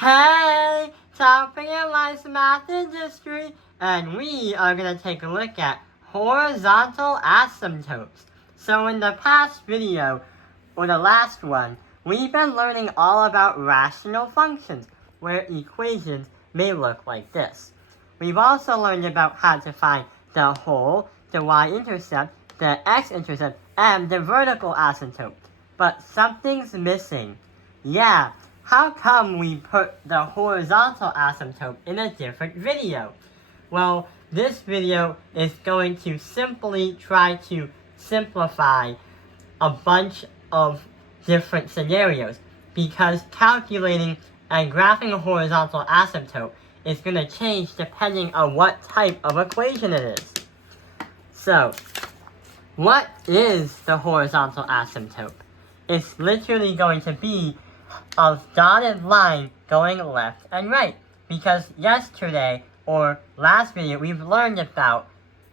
Hey, time for your life's math industry, and we are going to take a look at horizontal asymptotes. So in the past video, or the last one, we've been learning all about rational functions, where equations may look like this. We've also learned about how to find the whole, the y-intercept, the x-intercept, and the vertical asymptote. But something's missing. Yeah. How come we put the horizontal asymptote in a different video? Well, this video is going to simply try to simplify a bunch of different scenarios because calculating and graphing a horizontal asymptote is going to change depending on what type of equation it is. So, what is the horizontal asymptote? It's literally going to be a dotted line going left and right, because yesterday or last video we've learned about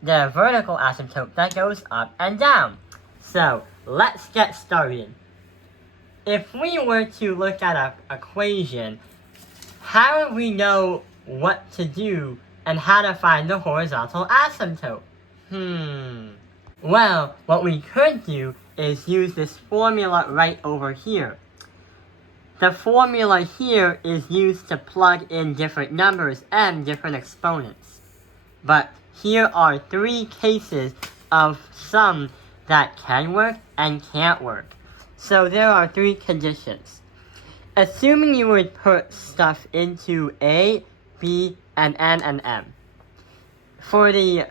the vertical asymptote that goes up and down. So let's get started. If we were to look at an equation, how would we know what to do and how to find the horizontal asymptote? Well, what we could do is use this formula right over here. The formula here is used to plug in different numbers and different exponents. But here are three cases of sum that can work and can't work. So there are three conditions. Assuming you would put stuff into A, B, and N and M. For the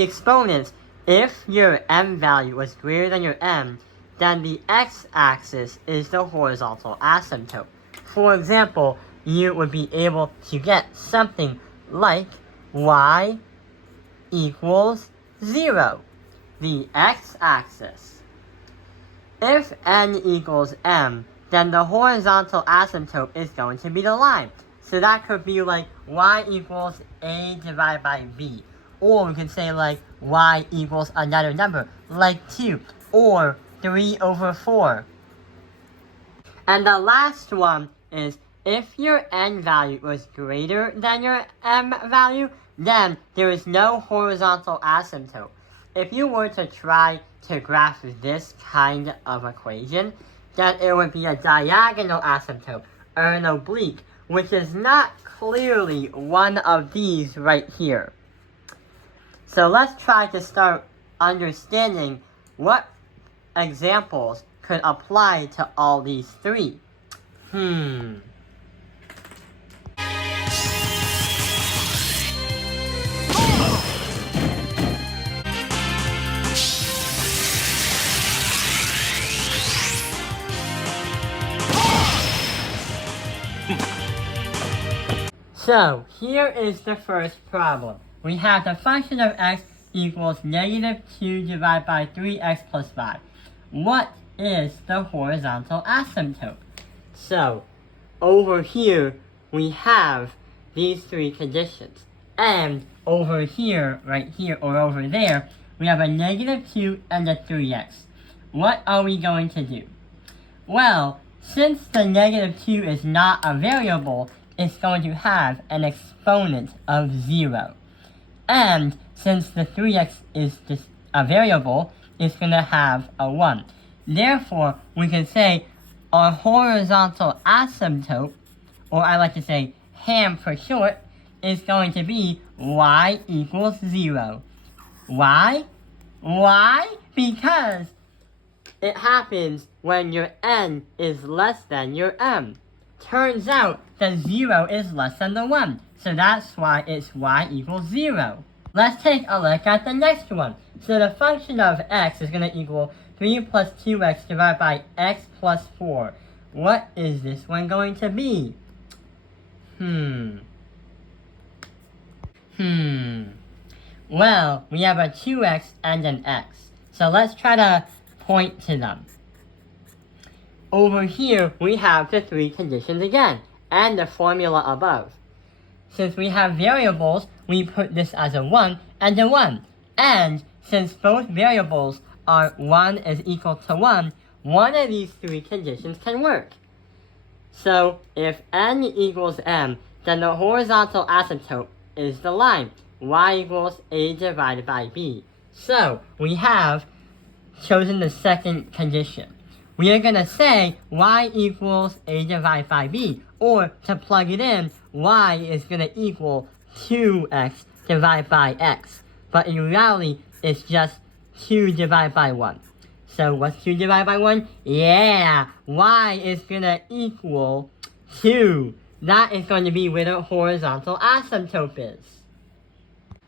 exponents, if your M value was greater than your M, then the x-axis is the horizontal asymptote. For example, you would be able to get something like y equals 0, the x-axis. If n equals m, then the horizontal asymptote is going to be the line. So that could be like y equals a divided by b. Or we could say like y equals another number, like 2, or 3/4. And the last one is if your n value was greater than your m value, then there is no horizontal asymptote. If you were to try to graph this kind of equation, then it would be a diagonal asymptote or an oblique, which is not clearly one of these right here. So let's try to start understanding what examples could apply to all these three. So here is the first problem. We have the function of x equals negative 2 divided by 3x plus 5. What is the horizontal asymptote? So, over here, we have these three conditions. And over here, right here, or over there, we have a negative 2 and a 3x. What are we going to do? Well, since the negative 2 is not a variable, it's going to have an exponent of 0. And since the 3x is just a variable, it's going to have a 1. Therefore, we can say our horizontal asymptote, or I like to say HAM for short, is going to be y equals 0. Why? Why? Because it happens when your n is less than your m. Turns out that 0 is less than the 1, so that's why it's y equals 0. Let's take a look at the next one. So the function of x is going to equal 3 plus 2x divided by x plus 4. What is this one going to be? Well, we have a 2x and an x. So let's try to point to them. Over here, we have the three conditions again, and the formula above. Since we have variables, we put this as a 1 and a 1. And since both variables are 1 is equal to 1, one of these three conditions can work. So if n equals m, then the horizontal asymptote is the line y equals a divided by b. So we have chosen the second condition. We are going to say y equals a divided by b, or to plug it in, y is going to equal 2x divided by x. But in reality, it's just 2 divided by 1. So what's 2 divided by 1? Yeah, y is going to equal 2. That is going to be where the horizontal asymptote is.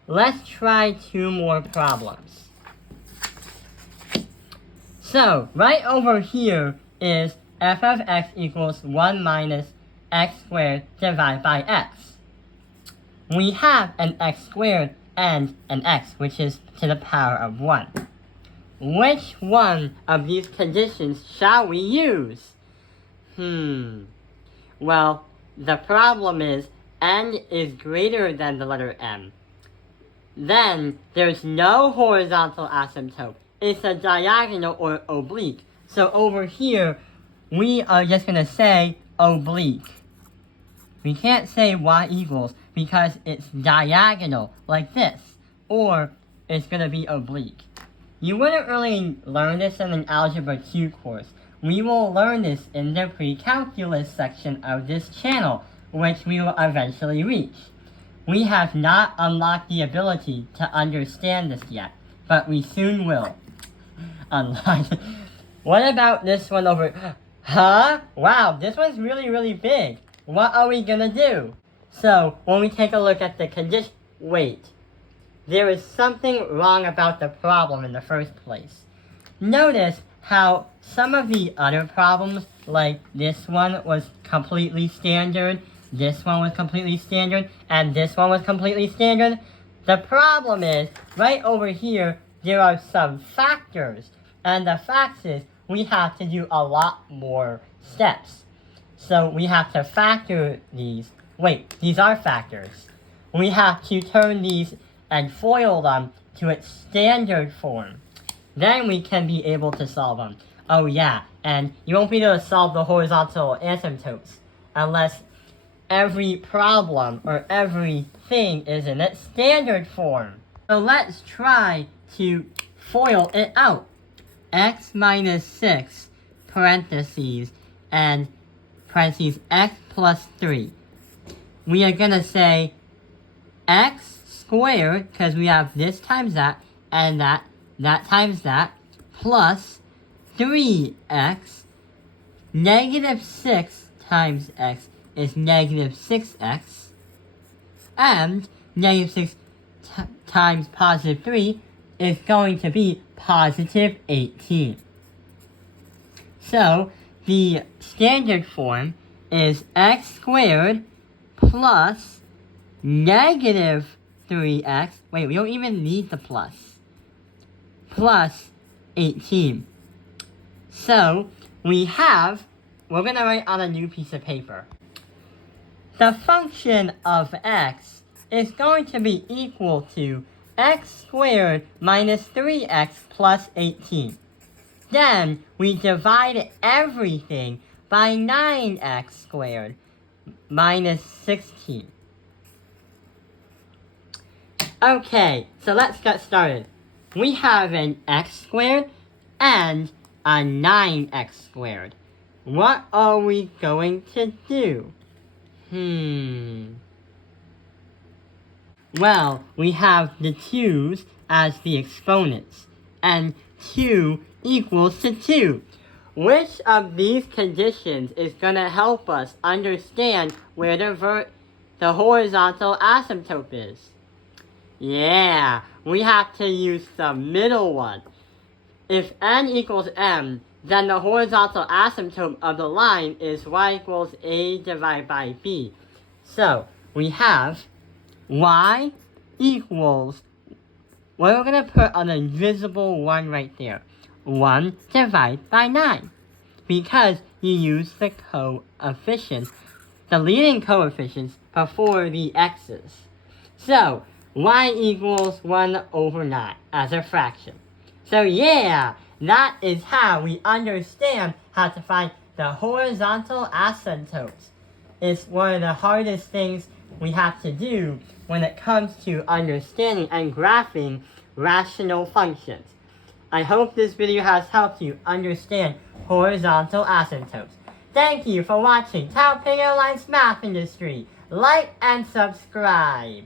Let's try 2 more problems. So, right over here is f of x equals 1 minus x squared divided by x. We have an x squared and an x, which is to the power of 1. Which one of these conditions shall we use? Well, the problem is n is greater than the letter m. Then there's no horizontal asymptote. It's a diagonal or oblique. So over here, we are just going to say oblique. We can't say y equals because it's diagonal like this, or it's going to be oblique. You wouldn't really learn this in an Algebra 2 course. We will learn this in the pre-calculus section of this channel, which we will eventually reach. We have not unlocked the ability to understand this yet, but we soon will. Unlock. What about this one over? Huh? Wow, this one's really big. What are we gonna do? So, when we take a look at the condition, wait. There is something wrong about the problem in the first place. Notice how some of the other problems, like this one was completely standard, this one was completely standard, and this one was completely standard. The problem is, right over here, there are some factors. And the fact is, we have to do a lot more steps. So we have to factor these. Wait, these are factors. We have to turn these and FOIL them to its standard form. Then we can be able to solve them. Oh yeah, and you won't be able to solve the horizontal asymptotes unless every problem or everything is in its standard form. So let's try to FOIL it out. X minus 6, parentheses, and parentheses x plus 3. We are going to say x squared, because we have this times that, and that times that, plus 3x, negative 6 times x is negative 6x, and negative 6 times positive 3 is going to be positive 18. So, the standard form is x squared plus negative 3x, wait, we don't even need the plus 18. So, we're going to write on a new piece of paper. The function of x is going to be equal to x squared minus 3x plus 18. Then we divide everything by 9x squared minus 16. Okay, so let's get started. We have an x squared and a 9x squared. What are we going to do? Well, we have the 2's as the exponents, and 2 equals to 2. Which of these conditions is going to help us understand where the horizontal asymptote is? Yeah, we have to use the middle one. If n equals m, then the horizontal asymptote of the line is y equals a divided by b. So, we have y equals, we're going to put an invisible 1 right there. 1 divided by 9. Because you use the coefficients, the leading coefficients before the x's. So, y equals 1 over 9 as a fraction. So yeah, that is how we understand how to find the horizontal asymptotes is one of the hardest things we have to do when it comes to understanding and graphing rational functions. I hope this video has helped you understand horizontal asymptotes. Thank you for watching Taoping Airlines Math Industry. Like and subscribe.